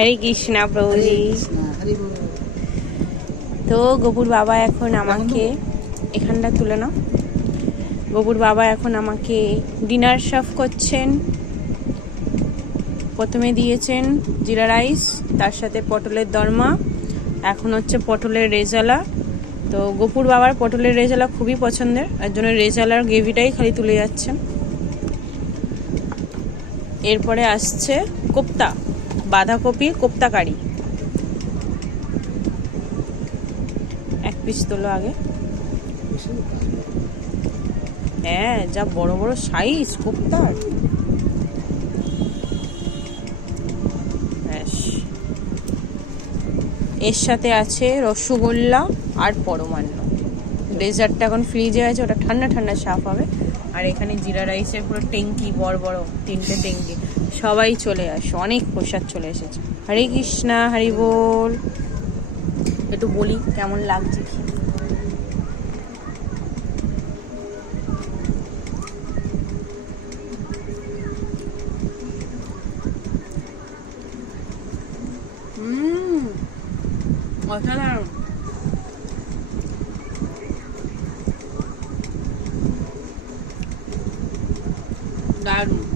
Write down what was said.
হরে কৃষ্ণা প্রভুজি। তো গোপুর বাবা এখন আমাকে এখানটা তুলে নাও। গোপুর বাবা এখন আমাকে ডিনার সার্ভ করছেন। প্রথমে দিয়েছেন জিরা রাইস, তার সাথে পটলের দরমা, এখন হচ্ছে পটলের রেজালা। তো গোপুর বাবার পটলের রেজালা খুবই পছন্দের, এর জন্য রেজালার গ্রেভিটাই খালি তুলে যাচ্ছেন। এরপরে আসছে কোপ্তা। বাঁধাকপির কোপ্তা কারি এক পিস তোলো আগে। হ্যাঁ যা বড় বড় সাইজ কোপ্তার। এর সাথে আছে রসগোল্লা আর পরমান্ন। ডেজার্টটা এখন ফ্রিজে আছে, ওটা ঠান্ডা ঠান্ডা সাফ হবে আর এখানে জিরা রাইসের পুরো টেঙ্কি, বড় বড় তিনটে টেঙ্কি, সবাই চলে আসে, অনেক প্রসাদ চলে এসেছে। হরে কৃষ্ণা, হরি বল। একটু বলি কেমন লাগছে অসাধারণ। Garoto.